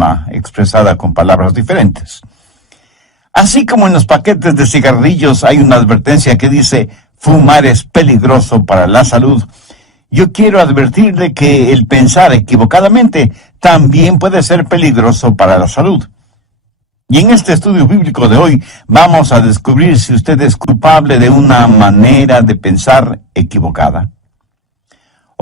misma, expresada con palabras diferentes. Así como en los paquetes de cigarrillos hay una advertencia que dice fumar es peligroso para la salud, yo quiero advertirle que el pensar equivocadamente también puede ser peligroso para la salud. Y en este estudio bíblico de hoy vamos a descubrir si usted es culpable de una manera de pensar equivocada.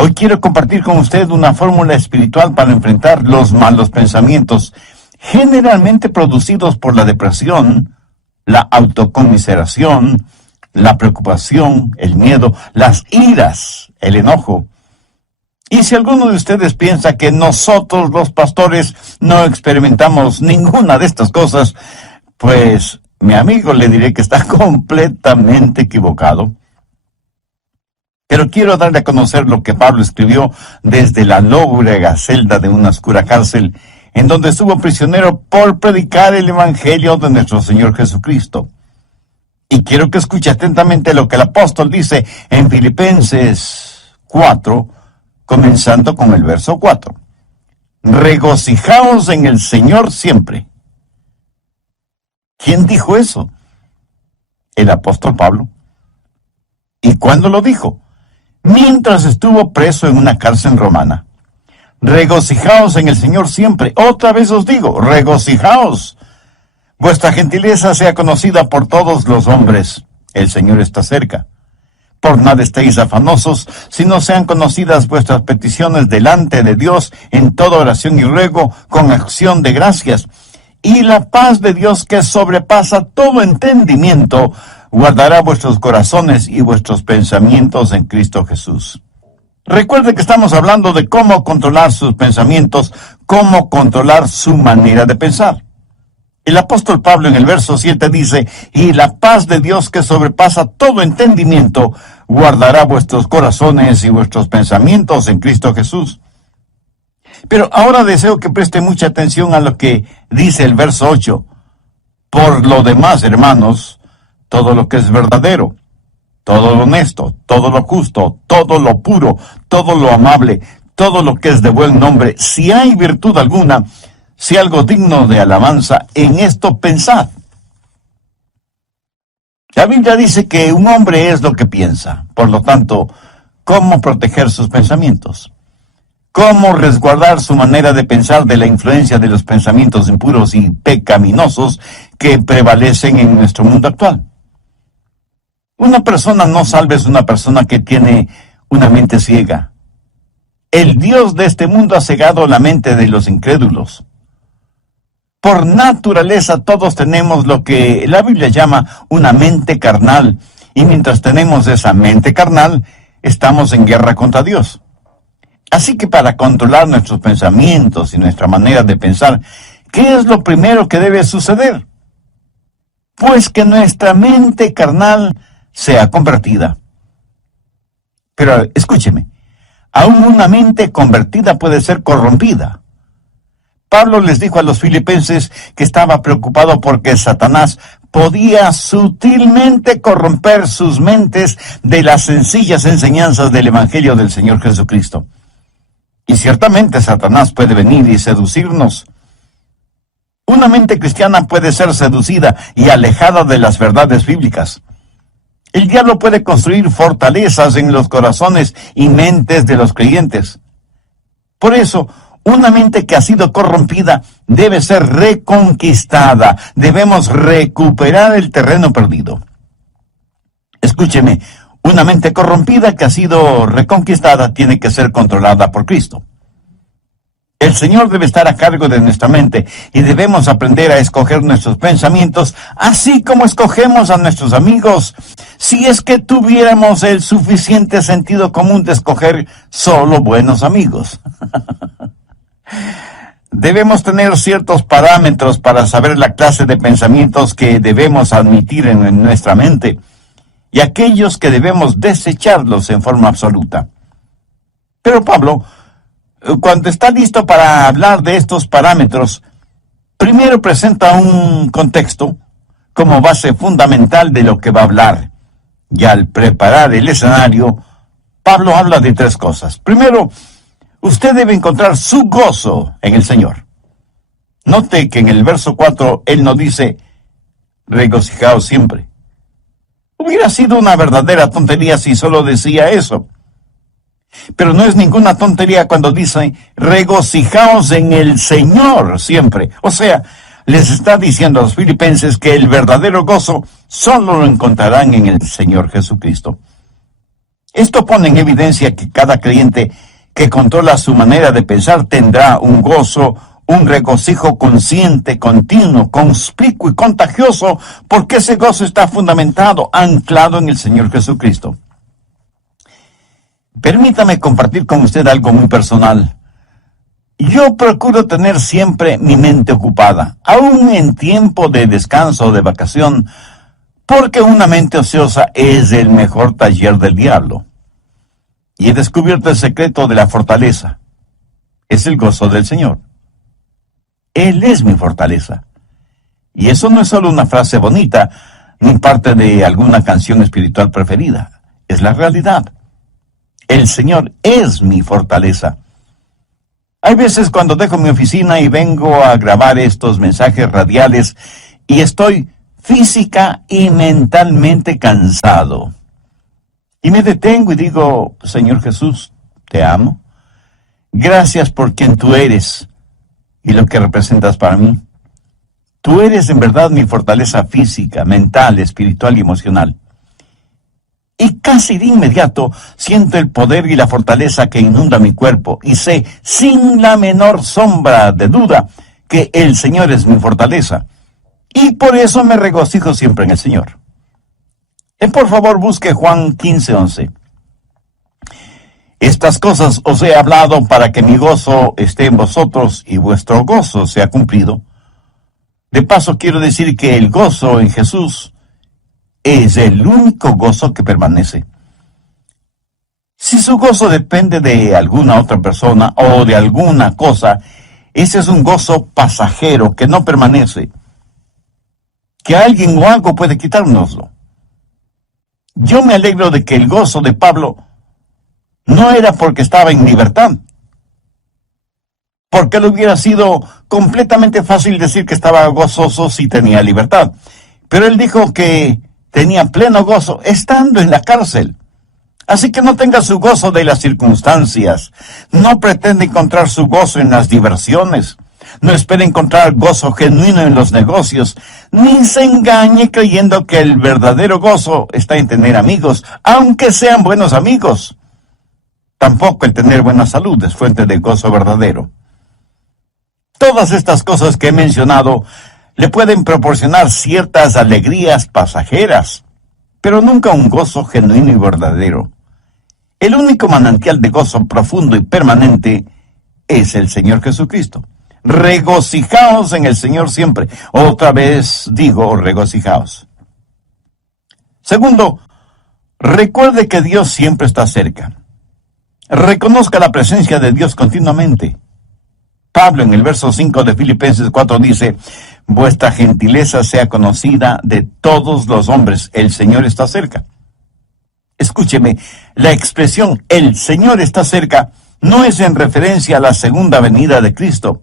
Hoy quiero compartir con usted una fórmula espiritual para enfrentar los malos pensamientos, generalmente producidos por la depresión, la autoconmiseración, la preocupación, el miedo, las iras, el enojo. Y si alguno de ustedes piensa que nosotros los pastores no experimentamos ninguna de estas cosas, pues mi amigo le diré que está completamente equivocado. Pero quiero darle a conocer lo que Pablo escribió desde la lóbrega celda de una oscura cárcel, en donde estuvo prisionero por predicar el Evangelio de nuestro Señor Jesucristo. Y quiero que escuche atentamente lo que el apóstol dice en Filipenses 4, comenzando con el verso 4. Regocijaos en el Señor siempre. ¿Quién dijo eso? El apóstol Pablo. ¿Y cuándo lo dijo? Mientras estuvo preso en una cárcel romana. Regocijaos en el Señor siempre. Otra vez os digo, regocijaos. Vuestra gentileza sea conocida por todos los hombres. El Señor está cerca. Por nada estéis afanosos, sino sean conocidas vuestras peticiones delante de Dios en toda oración y ruego, con acción de gracias. Y la paz de Dios, que sobrepasa todo entendimiento, guardará vuestros corazones y vuestros pensamientos en Cristo Jesús. Recuerde que estamos hablando de cómo controlar sus pensamientos, cómo controlar su manera de pensar. El apóstol Pablo en el verso 7 dice, y la paz de Dios que sobrepasa todo entendimiento, guardará vuestros corazones y vuestros pensamientos en Cristo Jesús. Pero ahora deseo que preste mucha atención a lo que dice el verso 8. Por lo demás, hermanos, todo lo que es verdadero, todo lo honesto, todo lo justo, todo lo puro, todo lo amable, todo lo que es de buen nombre, si hay virtud alguna, si algo digno de alabanza, en esto pensad. La Biblia dice que un hombre es lo que piensa. Por lo tanto, ¿cómo proteger sus pensamientos? ¿Cómo resguardar su manera de pensar de la influencia de los pensamientos impuros y pecaminosos que prevalecen en nuestro mundo actual? Una persona no salva es una persona que tiene una mente ciega. El Dios de este mundo ha cegado la mente de los incrédulos. Por naturaleza todos tenemos lo que la Biblia llama una mente carnal, y mientras tenemos esa mente carnal, estamos en guerra contra Dios. Así que para controlar nuestros pensamientos y nuestra manera de pensar, ¿qué es lo primero que debe suceder? Pues que nuestra mente carnal sea convertida. Pero escúcheme, aún una mente convertida puede ser corrompida. Pablo les dijo a los filipenses que estaba preocupado porque Satanás podía sutilmente corromper sus mentes de las sencillas enseñanzas del Evangelio del Señor Jesucristo. Y ciertamente Satanás puede venir y seducirnos. Una mente cristiana puede ser seducida y alejada de las verdades bíblicas. El diablo puede construir fortalezas en los corazones y mentes de los creyentes. Por eso, una mente que ha sido corrompida debe ser reconquistada. Debemos recuperar el terreno perdido. Escúcheme, una mente corrompida que ha sido reconquistada tiene que ser controlada por Cristo. El Señor debe estar a cargo de nuestra mente y debemos aprender a escoger nuestros pensamientos, así como escogemos a nuestros amigos, si es que tuviéramos el suficiente sentido común de escoger solo buenos amigos. Debemos tener ciertos parámetros para saber la clase de pensamientos que debemos admitir en nuestra mente y aquellos que debemos desecharlos en forma absoluta. Pero Pablo, cuando está listo para hablar de estos parámetros, primero presenta un contexto como base fundamental de lo que va a hablar. Y al preparar el escenario, Pablo habla de tres cosas. Primero, usted debe encontrar su gozo en el Señor. Note que en el verso 4 él no dice, regocijaos siempre. Hubiera sido una verdadera tontería si solo decía eso. Pero no es ninguna tontería cuando dice, regocijaos en el Señor siempre. O sea, les está diciendo a los filipenses que el verdadero gozo solo lo encontrarán en el Señor Jesucristo. Esto pone en evidencia que cada creyente que controla su manera de pensar tendrá un gozo, un regocijo consciente, continuo, conspicuo y contagioso, porque ese gozo está fundamentado, anclado en el Señor Jesucristo. Permítame compartir con usted algo muy personal. Yo procuro tener siempre mi mente ocupada, aún en tiempo de descanso o de vacación, porque una mente ociosa es el mejor taller del diablo. Y he descubierto el secreto de la fortaleza. Es el gozo del Señor. Él es mi fortaleza. Y eso no es solo una frase bonita, ni parte de alguna canción espiritual preferida. Es la realidad. El Señor es mi fortaleza. Hay veces cuando dejo mi oficina y vengo a grabar estos mensajes radiales y estoy física y mentalmente cansado. Y me detengo y digo, Señor Jesús, te amo. Gracias por quien tú eres y lo que representas para mí. Tú eres en verdad mi fortaleza física, mental, espiritual y emocional. Y casi de inmediato siento el poder y la fortaleza que inunda mi cuerpo y sé, sin la menor sombra de duda, que el Señor es mi fortaleza. Y por eso me regocijo siempre en el Señor. Por favor, busque Juan 15:11. Estas cosas os he hablado para que mi gozo esté en vosotros y vuestro gozo sea cumplido. De paso, quiero decir que el gozo en Jesús es el único gozo que permanece. Si su gozo depende de alguna otra persona o de alguna cosa, ese es un gozo pasajero que no permanece. Que alguien o algo puede quitárnoslo. Yo me alegro de que el gozo de Pablo no era porque estaba en libertad, porque le hubiera sido completamente fácil decir que estaba gozoso si tenía libertad. Pero él dijo que tenía pleno gozo estando en la cárcel. Así que no tenga su gozo de las circunstancias. No pretende encontrar su gozo en las diversiones. No espere encontrar gozo genuino en los negocios. Ni se engañe creyendo que el verdadero gozo está en tener amigos, aunque sean buenos amigos. Tampoco el tener buena salud es fuente de gozo verdadero. Todas estas cosas que he mencionado le pueden proporcionar ciertas alegrías pasajeras, pero nunca un gozo genuino y verdadero. El único manantial de gozo profundo y permanente es el Señor Jesucristo. Regocijaos en el Señor siempre. Otra vez digo, regocijaos. Segundo, recuerde que Dios siempre está cerca. Reconozca la presencia de Dios continuamente. Pablo en el verso 5 de Filipenses 4 dice, vuestra gentileza sea conocida de todos los hombres, el Señor está cerca. Escúcheme, la expresión el Señor está cerca no es en referencia a la segunda venida de Cristo,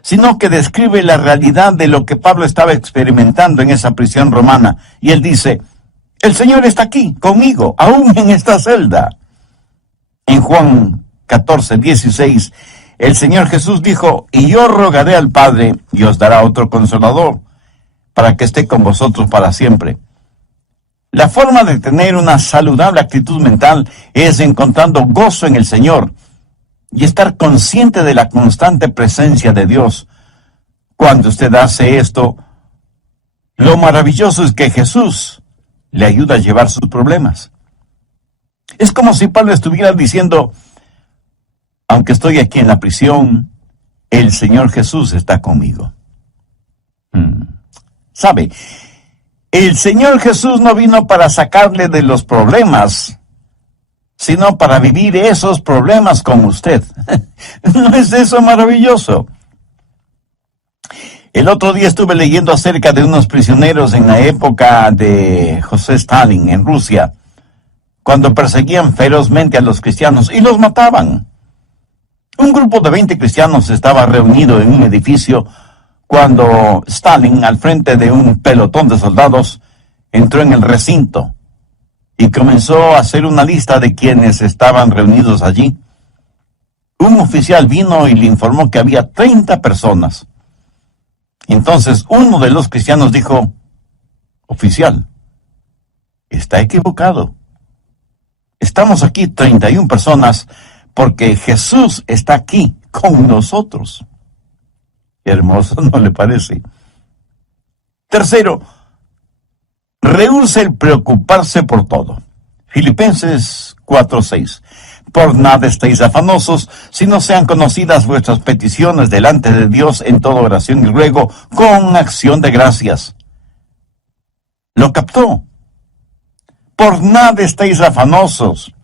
sino que describe la realidad de lo que Pablo estaba experimentando en esa prisión romana. Y él dice, el Señor está aquí, conmigo, aún en esta celda. En Juan 14:16, el Señor Jesús dijo, y yo rogaré al Padre, y os dará otro consolador, para que esté con vosotros para siempre. La forma de tener una saludable actitud mental es encontrando gozo en el Señor y estar consciente de la constante presencia de Dios. Cuando usted hace esto, lo maravilloso es que Jesús le ayuda a llevar sus problemas. Es como si Pablo estuviera diciendo, aunque estoy aquí en la prisión, el Señor Jesús está conmigo. ¿Sabe? El Señor Jesús no vino para sacarle de los problemas, sino para vivir esos problemas con usted. ¿No es eso maravilloso? El otro día estuve leyendo acerca de unos prisioneros en la época de José Stalin en Rusia, cuando perseguían ferozmente a los cristianos y los mataban. Un grupo de 20 cristianos estaba reunido en un edificio cuando Stalin, al frente de un pelotón de soldados, entró en el recinto y comenzó a hacer una lista de quienes estaban reunidos allí. Un oficial vino y le informó que había 30 personas. Entonces uno de los cristianos dijo: oficial, está equivocado. Estamos aquí 31 personas porque Jesús está aquí con nosotros. Qué hermoso, ¿no le parece? Tercero, rehúse el preocuparse por todo. Filipenses 4:6. Por nada estéis afanosos, sino sean conocidas vuestras peticiones delante de Dios en toda oración y ruego, con acción de gracias. ¿Lo captó? Por nada estéis afanosos.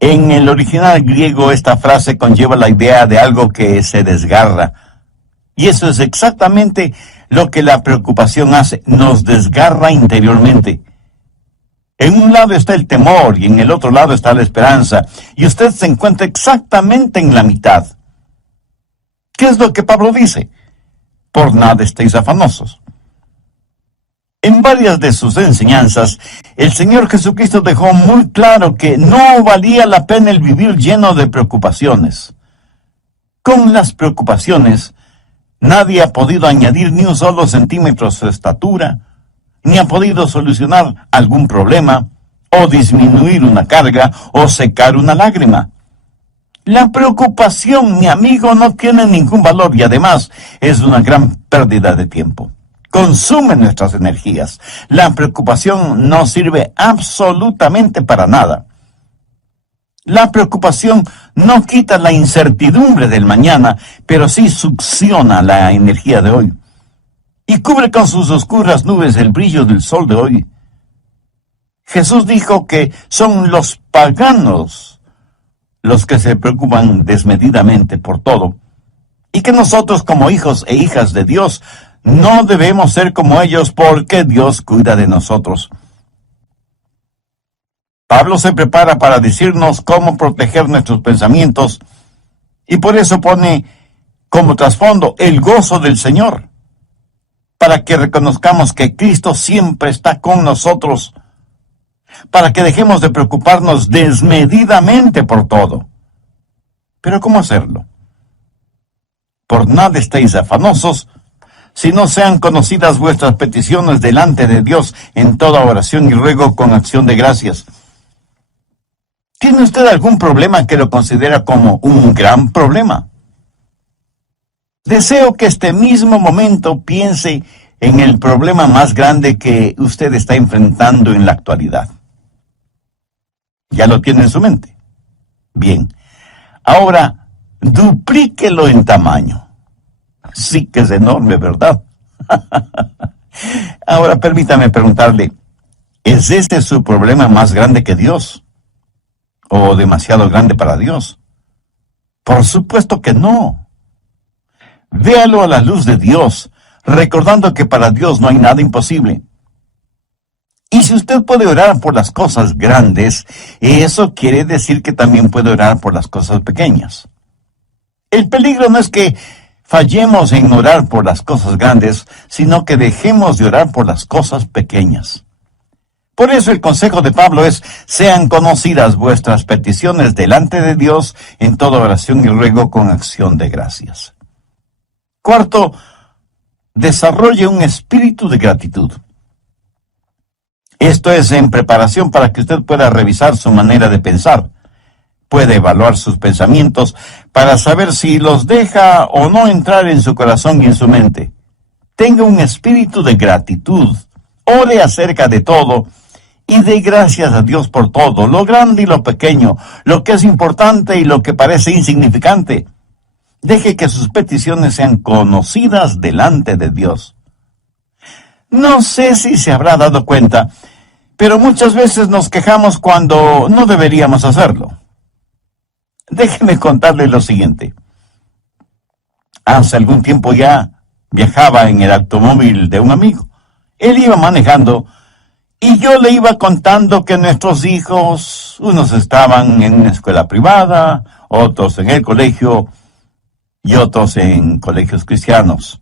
En el original griego esta frase conlleva la idea de algo que se desgarra. Y eso es exactamente lo que la preocupación hace, nos desgarra interiormente. En un lado está el temor y en el otro lado está la esperanza, y usted se encuentra exactamente en la mitad. ¿Qué es lo que Pablo dice? Por nada estéis afanosos. En varias de sus enseñanzas, el Señor Jesucristo dejó muy claro que no valía la pena el vivir lleno de preocupaciones. Con las preocupaciones, nadie ha podido añadir ni un solo centímetro a su estatura, ni ha podido solucionar algún problema, o disminuir una carga, o secar una lágrima. La preocupación, mi amigo, no tiene ningún valor y además es una gran pérdida de tiempo. Consume nuestras energías. La preocupación no sirve absolutamente para nada. La preocupación no quita la incertidumbre del mañana, pero sí succiona la energía de hoy y cubre con sus oscuras nubes el brillo del sol de hoy. Jesús dijo que son los paganos los que se preocupan desmedidamente por todo, y que nosotros como hijos e hijas de Dios no debemos ser como ellos porque Dios cuida de nosotros. Pablo se prepara para decirnos cómo proteger nuestros pensamientos, y por eso pone como trasfondo el gozo del Señor, para que reconozcamos que Cristo siempre está con nosotros, para que dejemos de preocuparnos desmedidamente por todo. ¿Pero cómo hacerlo? Por nada estéis afanosos, si no sean conocidas vuestras peticiones delante de Dios en toda oración y ruego con acción de gracias. ¿Tiene usted algún problema que lo considera como un gran problema? Deseo que este mismo momento piense en el problema más grande que usted está enfrentando en la actualidad. ¿Ya lo tiene en su mente? Bien. Ahora, duplíquelo en tamaño. Sí que es enorme, ¿verdad? Ahora permítame preguntarle, ¿es este su problema más grande que Dios? ¿O demasiado grande para Dios? Por supuesto que no. Véalo a la luz de Dios, recordando que para Dios no hay nada imposible. Y si usted puede orar por las cosas grandes, eso quiere decir que también puede orar por las cosas pequeñas. El peligro no es que fallemos en orar por las cosas grandes, sino que dejemos de orar por las cosas pequeñas. Por eso el consejo de Pablo es: sean conocidas vuestras peticiones delante de Dios en toda oración y ruego con acción de gracias. Cuarto, desarrolle un espíritu de gratitud. Esto es en preparación para que usted pueda revisar su manera de pensar. Puede evaluar sus pensamientos para saber si los deja o no entrar en su corazón y en su mente. Tenga un espíritu de gratitud. Ore acerca de todo y dé gracias a Dios por todo, lo grande y lo pequeño, lo que es importante y lo que parece insignificante. Deje que sus peticiones sean conocidas delante de Dios. No sé si se habrá dado cuenta, pero muchas veces nos quejamos cuando no deberíamos hacerlo. Déjeme contarle lo siguiente. Hace algún tiempo ya viajaba en el automóvil de un amigo. Él iba manejando y yo le iba contando que nuestros hijos, unos estaban en una escuela privada, otros en el colegio, y otros en colegios cristianos.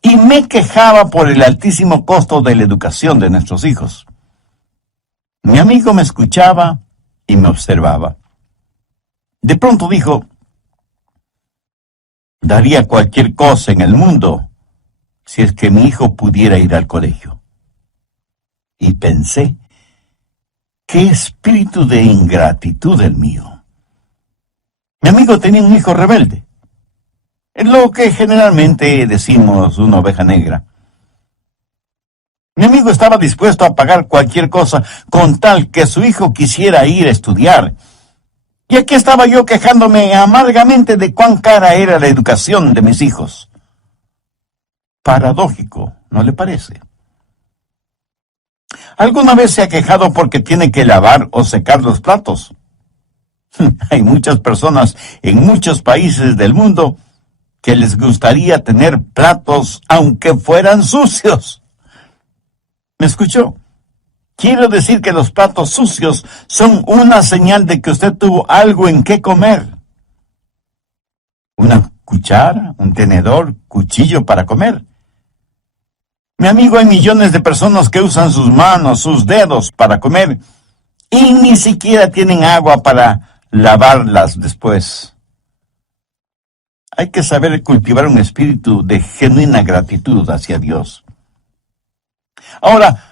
Y me quejaba por el altísimo costo de la educación de nuestros hijos. Mi amigo me escuchaba y me observaba. De pronto dijo: daría cualquier cosa en el mundo si es que mi hijo pudiera ir al colegio. Y pensé: qué espíritu de ingratitud el mío. Mi amigo tenía un hijo rebelde, lo que generalmente decimos una oveja negra. Mi amigo estaba dispuesto a pagar cualquier cosa con tal que su hijo quisiera ir a estudiar. Y aquí estaba yo quejándome amargamente de cuán cara era la educación de mis hijos. Paradójico, ¿no le parece? ¿Alguna vez se ha quejado porque tiene que lavar o secar los platos? Hay muchas personas en muchos países del mundo que les gustaría tener platos aunque fueran sucios. ¿Me escuchó? Quiero decir que los platos sucios son una señal de que usted tuvo algo en qué comer. Una cuchara, un tenedor, cuchillo para comer. Mi amigo, hay millones de personas que usan sus manos, sus dedos para comer y ni siquiera tienen agua para lavarlas después. Hay que saber cultivar un espíritu de genuina gratitud hacia Dios. Ahora,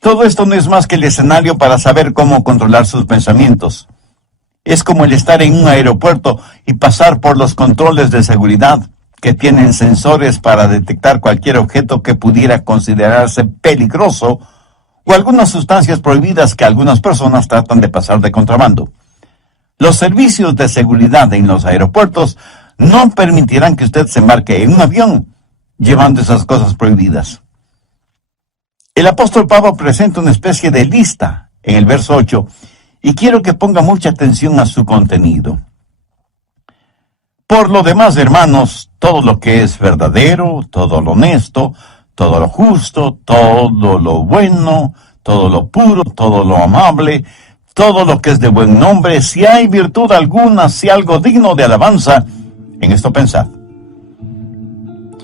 todo esto no es más que el escenario para saber cómo controlar sus pensamientos. Es como el estar en un aeropuerto y pasar por los controles de seguridad que tienen sensores para detectar cualquier objeto que pudiera considerarse peligroso o algunas sustancias prohibidas que algunas personas tratan de pasar de contrabando. Los servicios de seguridad en los aeropuertos no permitirán que usted se embarque en un avión llevando esas cosas prohibidas. El apóstol Pablo presenta una especie de lista en el verso 8 y quiero que ponga mucha atención a su contenido. Por lo demás, hermanos, todo lo que es verdadero, todo lo honesto, todo lo justo, todo lo bueno, todo lo puro, todo lo amable, todo lo que es de buen nombre, si hay virtud alguna, si algo digno de alabanza, en esto pensad.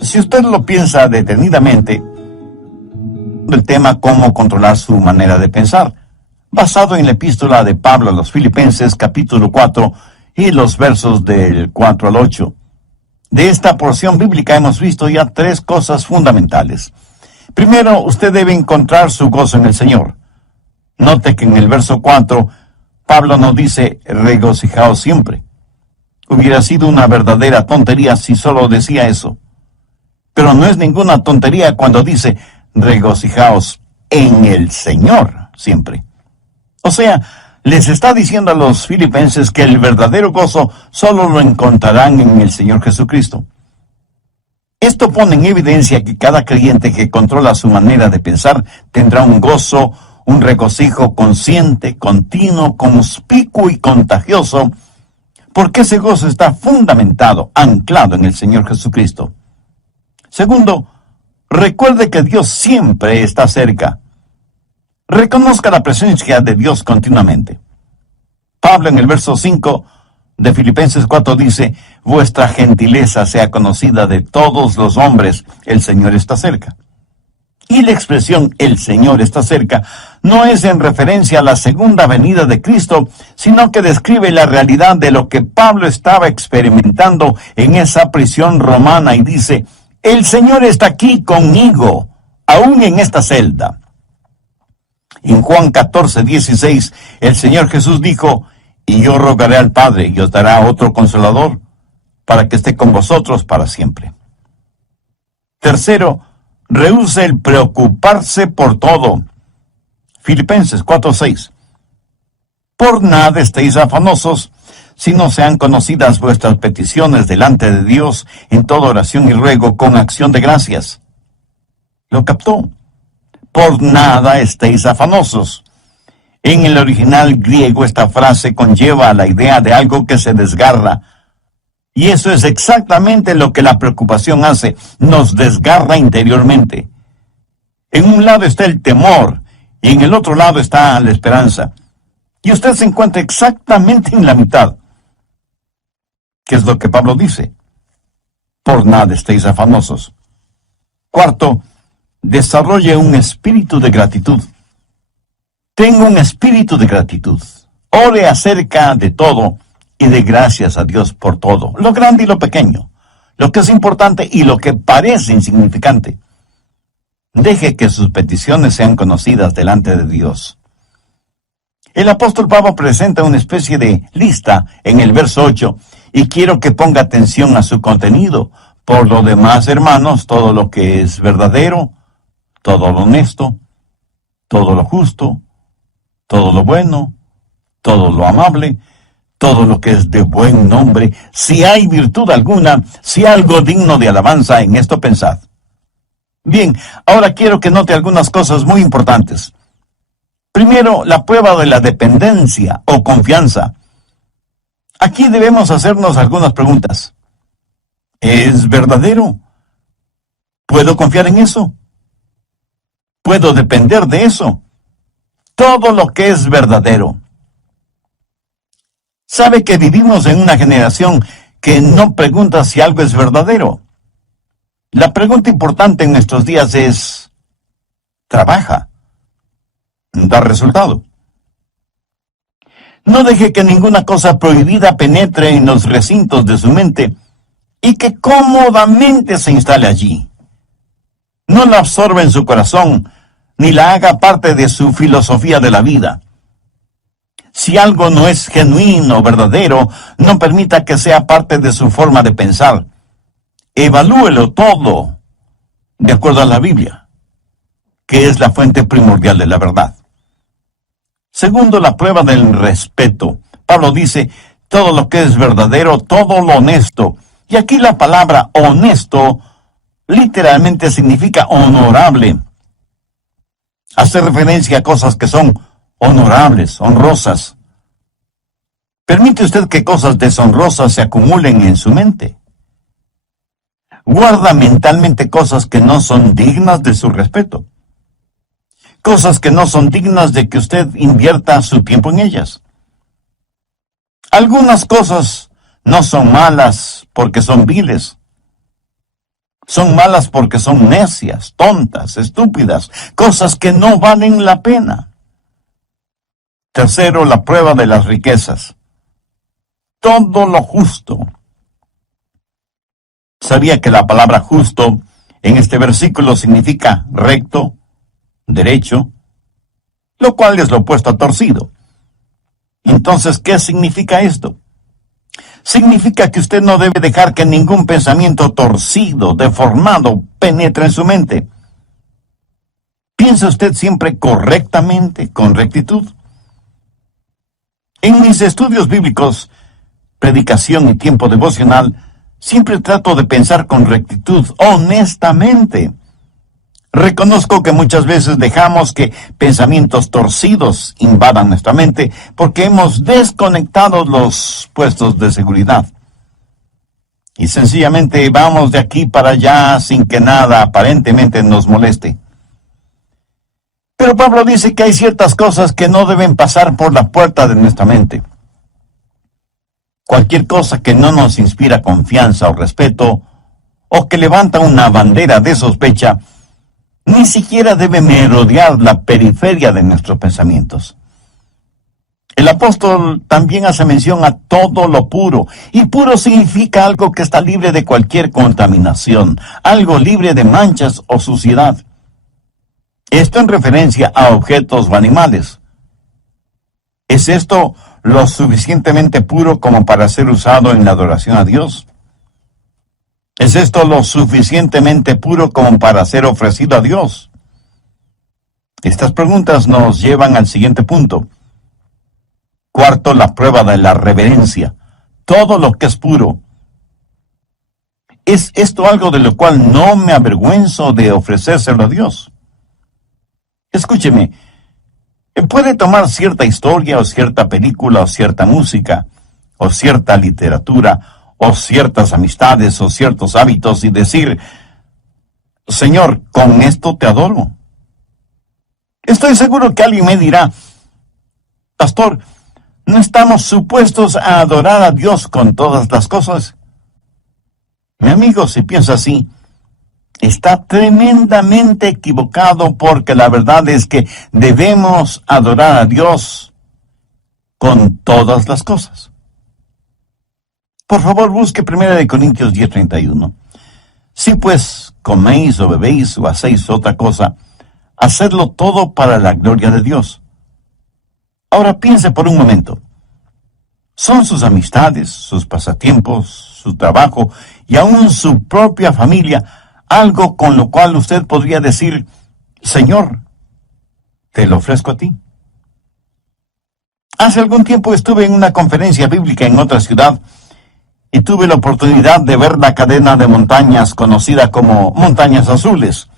Si usted lo piensa detenidamente, el tema cómo controlar su manera de pensar, basado en la epístola de Pablo a los Filipenses, capítulo 4, y los versos del 4 al 8. De esta porción bíblica hemos visto ya tres cosas fundamentales. Primero, usted debe encontrar su gozo en el Señor. Note que en el verso 4, Pablo nos dice: regocijaos siempre. Hubiera sido una verdadera tontería si solo decía eso. Pero no es ninguna tontería cuando dice: regocijaos en el Señor siempre. O sea, les está diciendo a los filipenses que el verdadero gozo solo lo encontrarán en el Señor Jesucristo. Esto pone en evidencia que cada creyente que controla su manera de pensar tendrá un gozo, un regocijo consciente, continuo, conspicuo y contagioso, porque ese gozo está fundamentado, anclado en el Señor Jesucristo. Segundo, recuerde que Dios siempre está cerca. Reconozca la presencia de Dios continuamente. Pablo en el verso 5 de Filipenses 4 dice: vuestra gentileza sea conocida de todos los hombres, el Señor está cerca. Y la expresión "el Señor está cerca" no es en referencia a la segunda venida de Cristo, sino que describe la realidad de lo que Pablo estaba experimentando en esa prisión romana y dice: el Señor está aquí conmigo, aún en esta celda. En Juan 14:16, el Señor Jesús dijo: y yo rogaré al Padre y os dará otro consolador, para que esté con vosotros para siempre. Tercero, rehúse el preocuparse por todo. Filipenses 4:6. Por nada estéis afanosos, sino sean conocidas vuestras peticiones delante de Dios en toda oración y ruego con acción de gracias. ¿Lo captó? Por nada estéis afanosos. En el original griego esta frase conlleva la idea de algo que se desgarra. Y eso es exactamente lo que la preocupación hace, nos desgarra interiormente. En un lado está el temor y en el otro lado está la esperanza. Y usted se encuentra exactamente en la mitad. ¿Qué es lo que Pablo dice? Por nada estéis afanosos. Cuarto, desarrolle un espíritu de gratitud. Tenga un espíritu de gratitud. Ore acerca de todo y de gracias a Dios por todo, lo grande y lo pequeño, lo que es importante y lo que parece insignificante. Deje que sus peticiones sean conocidas delante de Dios. El apóstol Pablo presenta una especie de lista en el verso 8 y quiero que ponga atención a su contenido. Por lo demás, hermanos, todo lo que es verdadero, todo lo honesto, todo lo justo, todo lo bueno, todo lo amable, todo lo que es de buen nombre, si hay virtud alguna, si hay algo digno de alabanza, en esto pensad. Bien, ahora quiero que note algunas cosas muy importantes. Primero, la prueba de la dependencia o confianza. Aquí debemos hacernos algunas preguntas. ¿Es verdadero? ¿Puedo confiar en eso? ¿Puedo depender de eso? Todo lo que es verdadero. ¿Sabe que vivimos en una generación que no pregunta si algo es verdadero? La pregunta importante en nuestros días es, ¿trabaja? ¿Da resultado? No deje que ninguna cosa prohibida penetre en los recintos de su mente y que cómodamente se instale allí. No la absorba en su corazón, ni la haga parte de su filosofía de la vida. Si algo no es genuino o verdadero, no permita que sea parte de su forma de pensar. Evalúelo todo de acuerdo a la Biblia, que es la fuente primordial de la verdad. Segundo, la prueba del respeto. Pablo dice, todo lo que es verdadero, todo lo honesto. Y aquí la palabra honesto literalmente significa honorable. Hace referencia a cosas que son honorables, honrosas. ¿Permite usted que cosas deshonrosas se acumulen en su mente? Guarda mentalmente cosas que no son dignas de su respeto. Cosas que no son dignas de que usted invierta su tiempo en ellas. Algunas cosas no son malas porque son viles. Son malas porque son necias, tontas, estúpidas, cosas que no valen la pena. Tercero, la prueba de las riquezas. Todo lo justo. ¿Sabía que la palabra justo en este versículo significa recto, derecho, lo cual es lo opuesto a torcido? Entonces, ¿qué significa esto? Significa que usted no debe dejar que ningún pensamiento torcido, deformado, penetre en su mente. ¿Piensa usted siempre correctamente, con rectitud? En mis estudios bíblicos, predicación y tiempo devocional, siempre trato de pensar con rectitud, honestamente. Reconozco que muchas veces dejamos que pensamientos torcidos invadan nuestra mente porque hemos desconectado los puestos de seguridad. Y sencillamente vamos de aquí para allá sin que nada aparentemente nos moleste. Pero Pablo dice que hay ciertas cosas que no deben pasar por la puerta de nuestra mente. Cualquier cosa que no nos inspira confianza o respeto, o que levanta una bandera de sospecha, ni siquiera debe merodear la periferia de nuestros pensamientos. El apóstol también hace mención a todo lo puro, y puro significa algo que está libre de cualquier contaminación, algo libre de manchas o suciedad. Esto en referencia a objetos o animales. ¿Es esto lo suficientemente puro como para ser usado en la adoración a Dios? ¿Es esto lo suficientemente puro como para ser ofrecido a Dios? Estas preguntas nos llevan al siguiente punto. Cuarto, la prueba de la reverencia. Todo lo que es puro. ¿Es esto algo de lo cual no me avergüenzo de ofrecérselo a Dios? Escúcheme, puede tomar cierta historia o cierta película o cierta música o cierta literatura o ciertas amistades o ciertos hábitos y decir, Señor, con esto te adoro. Estoy seguro que alguien me dirá, Pastor, ¿no estamos supuestos a adorar a Dios con todas las cosas? Mi amigo, si piensa así, está tremendamente equivocado, porque la verdad es que debemos adorar a Dios con todas las cosas. Por favor, busque 1 Corintios 10:31. Si pues coméis o bebéis o hacéis otra cosa, hacedlo todo para la gloria de Dios. Ahora piense por un momento. ¿Son sus amistades, sus pasatiempos, su trabajo y aún su propia familia algo con lo cual usted podría decir: Señor, te lo ofrezco a ti? Hace algún tiempo estuve en una conferencia bíblica en otra ciudad y tuve la oportunidad de ver la cadena de montañas conocida como Montañas Azules,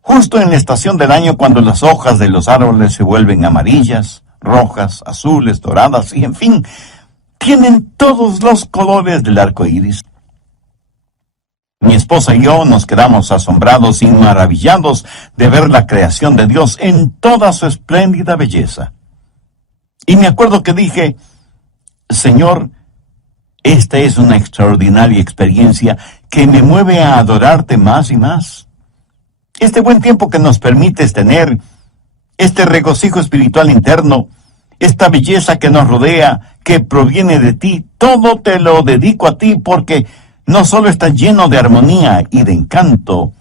justo en la estación del año cuando las hojas de los árboles se vuelven amarillas, rojas, azules, doradas y, en fin, tienen todos los colores del arco iris. Mi esposa y yo nos quedamos asombrados y maravillados de ver la creación de Dios en toda su espléndida belleza. Y me acuerdo que dije: Señor, esta es una extraordinaria experiencia que me mueve a adorarte más y más. Este buen tiempo que nos permites tener, este regocijo espiritual interno, esta belleza que nos rodea, que proviene de ti, todo te lo dedico a ti, porque no solo está lleno de armonía y de encanto,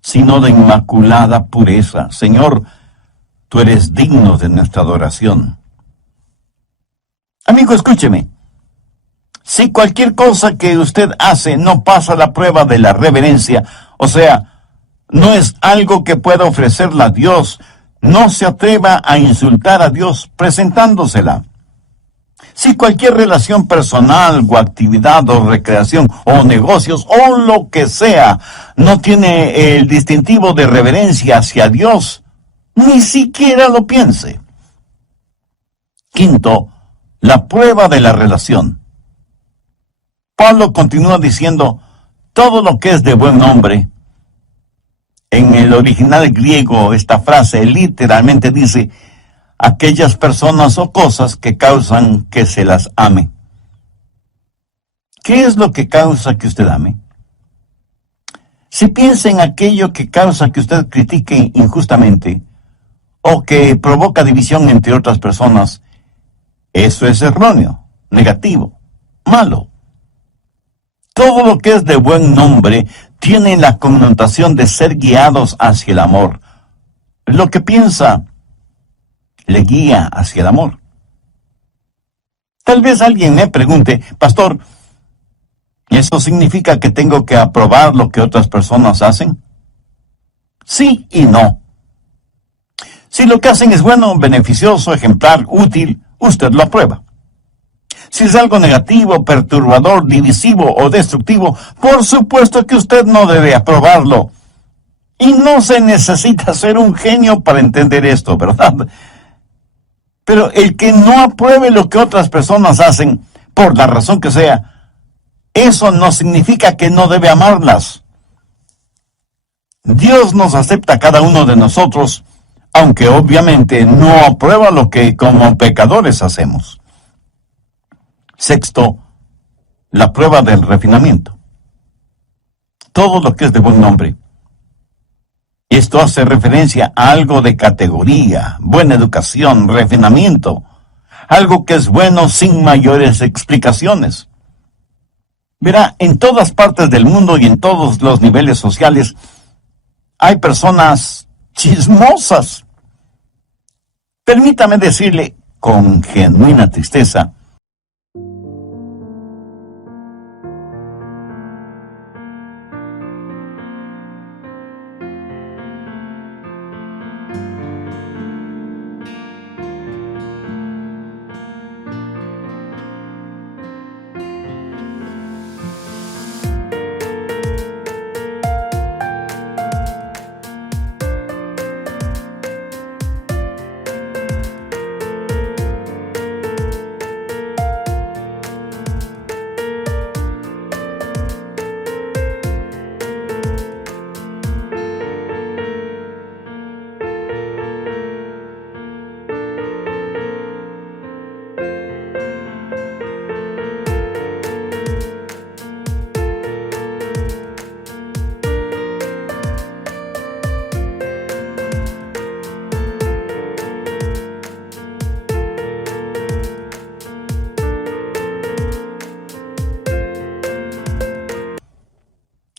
sino de inmaculada pureza. Señor, tú eres digno de nuestra adoración. Amigo, escúcheme. Si cualquier cosa que usted hace no pasa la prueba de la reverencia, o sea, no es algo que pueda ofrecerle a Dios, no se atreva a insultar a Dios presentándosela. Si cualquier relación personal o actividad o recreación o negocios o lo que sea no tiene el distintivo de reverencia hacia Dios, ni siquiera lo piense. Quinto, la prueba de la relación. Pablo continúa diciendo: todo lo que es de buen nombre. En el original griego, esta frase literalmente dice: aquellas personas o cosas que causan que se las ame. ¿Qué es lo que causa que usted ame? Si piensa en aquello que causa que usted critique injustamente o que provoca división entre otras personas, eso es erróneo, negativo, malo. Todo lo que es de buen nombre tiene la connotación de ser guiados hacia el amor. Lo que piensa le guía hacia el amor. Tal vez alguien me pregunte: Pastor, ¿eso significa que tengo que aprobar lo que otras personas hacen? Sí y no. Si lo que hacen es bueno, beneficioso, ejemplar, útil, usted lo aprueba. Si es algo negativo, perturbador, divisivo o destructivo, por supuesto que usted no debe aprobarlo. Y no se necesita ser un genio para entender esto, ¿verdad? Pero el que no apruebe lo que otras personas hacen, por la razón que sea, eso no significa que no debe amarlas. Dios nos acepta a cada uno de nosotros, aunque obviamente no aprueba lo que como pecadores hacemos. Sexto, la prueba del refinamiento. Todo lo que es de buen nombre. Esto hace referencia a algo de categoría, buena educación, refinamiento, algo que es bueno sin mayores explicaciones. Verá, en todas partes del mundo y en todos los niveles sociales hay personas chismosas. Permítame decirle con genuina tristeza: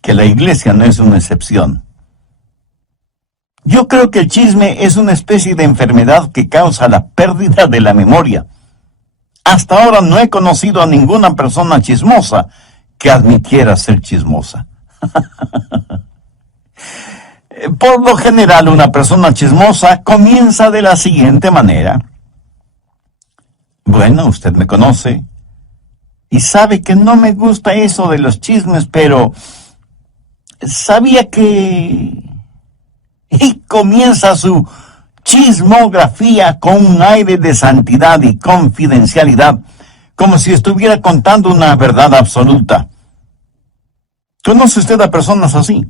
que la iglesia no es una excepción. Yo creo que el chisme es una especie de enfermedad que causa la pérdida de la memoria. Hasta ahora no he conocido a ninguna persona chismosa que admitiera ser chismosa. Por lo general, una persona chismosa comienza de la siguiente manera. Bueno, usted me conoce y sabe que no me gusta eso de los chismes, pero sabía que... Y comienza su chismografía con un aire de santidad y confidencialidad, como si estuviera contando una verdad absoluta. ¿Conoce usted a personas así?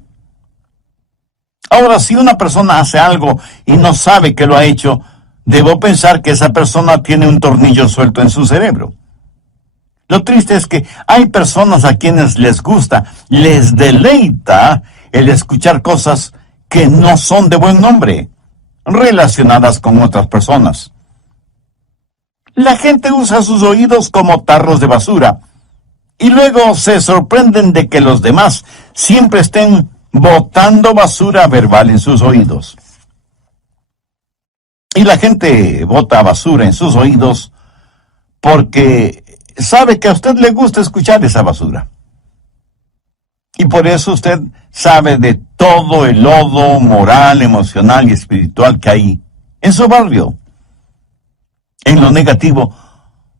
Ahora, si una persona hace algo y no sabe que lo ha hecho, debo pensar que esa persona tiene un tornillo suelto en su cerebro. Lo triste es que hay personas a quienes les gusta, les deleita el escuchar cosas que no son de buen nombre, relacionadas con otras personas. La gente usa sus oídos como tarros de basura y luego se sorprenden de que los demás siempre estén botando basura verbal en sus oídos. Y la gente bota basura en sus oídos porque sabe que a usted le gusta escuchar esa basura. Y por eso usted sabe de todo el lodo moral, emocional y espiritual que hay en su barrio. En lo negativo,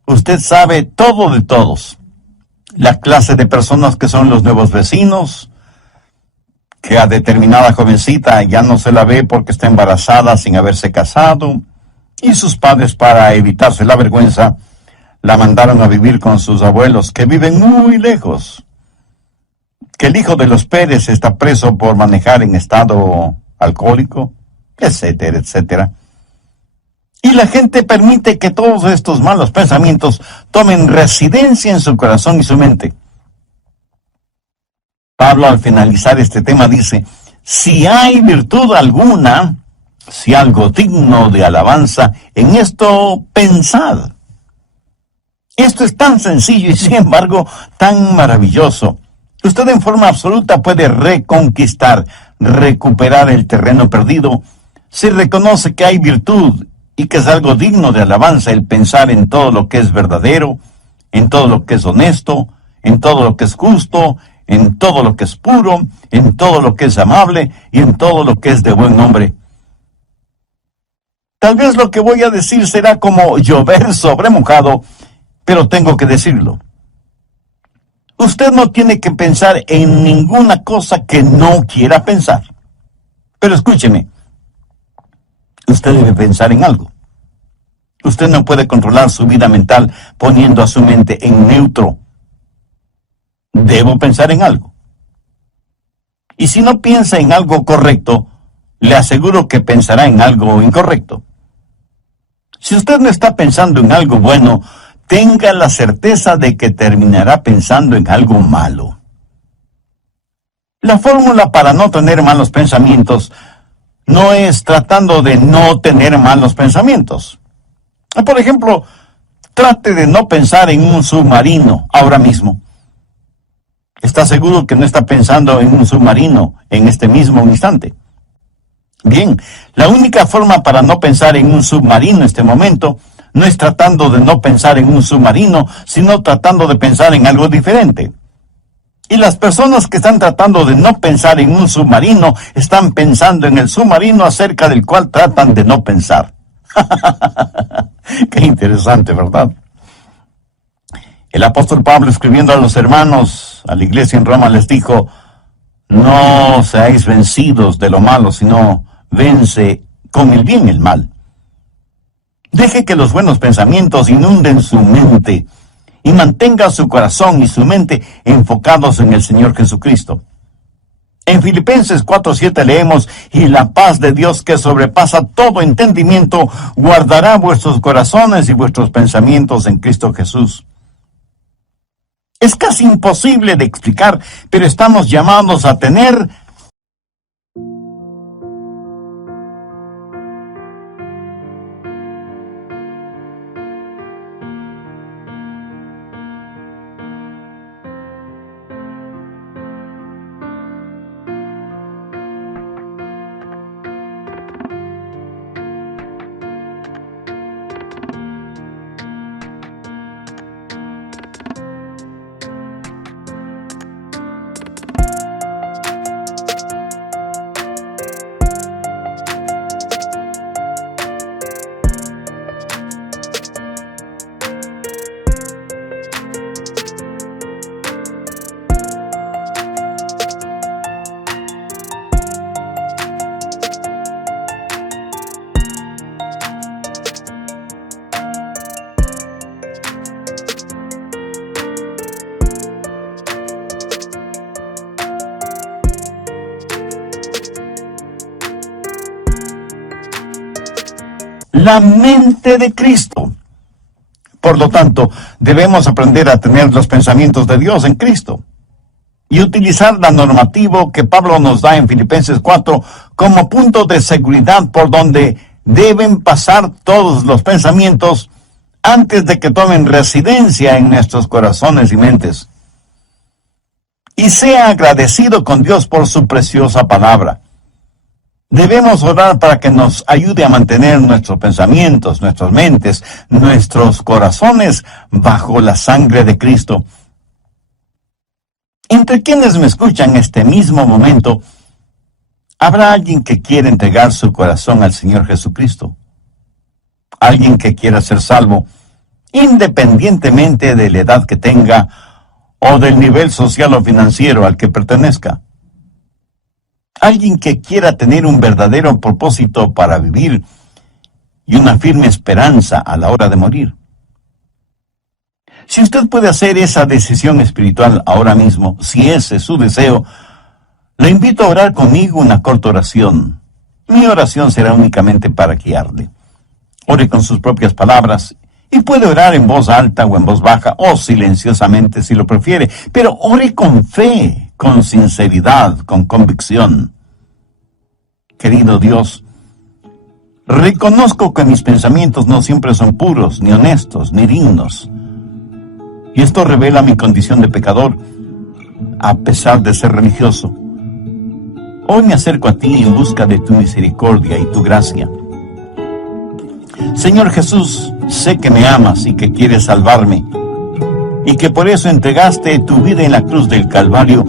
usted sabe todo de todos. La clase de personas que son los nuevos vecinos, que a determinada jovencita ya no se la ve porque está embarazada sin haberse casado, y sus padres, para evitarse la vergüenza, la mandaron a vivir con sus abuelos, que viven muy lejos. Que el hijo de los Pérez está preso por manejar en estado alcohólico, etcétera, etcétera. Y la gente permite que todos estos malos pensamientos tomen residencia en su corazón y su mente. Pablo, al finalizar este tema, dice, si hay virtud alguna, si algo digno de alabanza, en esto pensad. Esto es tan sencillo y sin embargo tan maravilloso. Usted en forma absoluta puede reconquistar, recuperar el terreno perdido si reconoce que hay virtud y que es algo digno de alabanza el pensar en todo lo que es verdadero, en todo lo que es honesto, en todo lo que es justo, en todo lo que es puro, en todo lo que es amable y en todo lo que es de buen nombre. Tal vez lo que voy a decir será como llover sobre mojado, pero tengo que decirlo. Usted no tiene que pensar en ninguna cosa que no quiera pensar. Pero escúcheme, usted debe pensar en algo. Usted no puede controlar su vida mental poniendo a su mente en neutro. Debo pensar en algo. Y si no piensa en algo correcto, le aseguro que pensará en algo incorrecto. Si usted no está pensando en algo bueno, tenga la certeza de que terminará pensando en algo malo. La fórmula para no tener malos pensamientos no es tratando de no tener malos pensamientos. Por ejemplo, trate de no pensar en un submarino ahora mismo. ¿Está seguro que no está pensando en un submarino en este mismo instante? Bien, la única forma para no pensar en un submarino en este momento no es tratando de no pensar en un submarino, sino tratando de pensar en algo diferente. Y las personas que están tratando de no pensar en un submarino están pensando en el submarino acerca del cual tratan de no pensar. Qué interesante, ¿verdad? El apóstol Pablo, escribiendo a los hermanos, a la iglesia en Roma, les dijo, no seáis vencidos de lo malo, sino vence con el bien el mal. Deje que los buenos pensamientos inunden su mente y mantenga su corazón y su mente enfocados en el Señor Jesucristo. En Filipenses 4:7 leemos, y la paz de Dios que sobrepasa todo entendimiento, guardará vuestros corazones y vuestros pensamientos en Cristo Jesús. Es casi imposible de explicar, pero estamos llamados a tener la mente de Cristo. Por lo tanto, debemos aprender a tener los pensamientos de Dios en Cristo y utilizar la normativa que Pablo nos da en Filipenses 4 como punto de seguridad por donde deben pasar todos los pensamientos antes de que tomen residencia en nuestros corazones y mentes. Y sea agradecido con Dios por su preciosa palabra. Debemos orar para que nos ayude a mantener nuestros pensamientos, nuestras mentes, nuestros corazones bajo la sangre de Cristo. Entre quienes me escuchan en este mismo momento, ¿habrá alguien que quiera entregar su corazón al Señor Jesucristo? Alguien que quiera ser salvo, independientemente de la edad que tenga o del nivel social o financiero al que pertenezca. Alguien que quiera tener un verdadero propósito para vivir y una firme esperanza a la hora de morir. Si usted puede hacer esa decisión espiritual ahora mismo, si ese es su deseo, le invito a orar conmigo una corta oración. Mi oración será únicamente para guiarle. Ore con sus propias palabras y puede orar en voz alta o en voz baja o silenciosamente si lo prefiere, pero ore con fe, con sinceridad, con convicción. Querido Dios, reconozco que mis pensamientos no siempre son puros, ni honestos, ni dignos. Y esto revela mi condición de pecador, a pesar de ser religioso. Hoy me acerco a ti en busca de tu misericordia y tu gracia. Señor Jesús, sé que me amas y que quieres salvarme, y que por eso entregaste tu vida en la cruz del Calvario